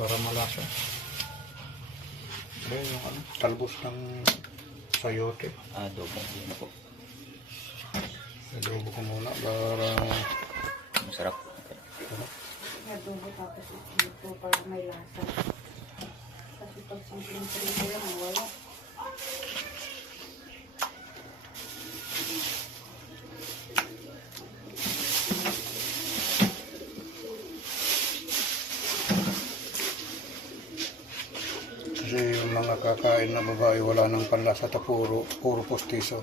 Para malasa. Ayan yung ano, talbos ng sayote. Adobo. Yan po. Adobo ko muna para Masarap. Adobo tapos ito para may lasa. Kasi pag simpleng prito lang, wala. kasi yung mga kakain na babae wala nang panlasa, puro postiso.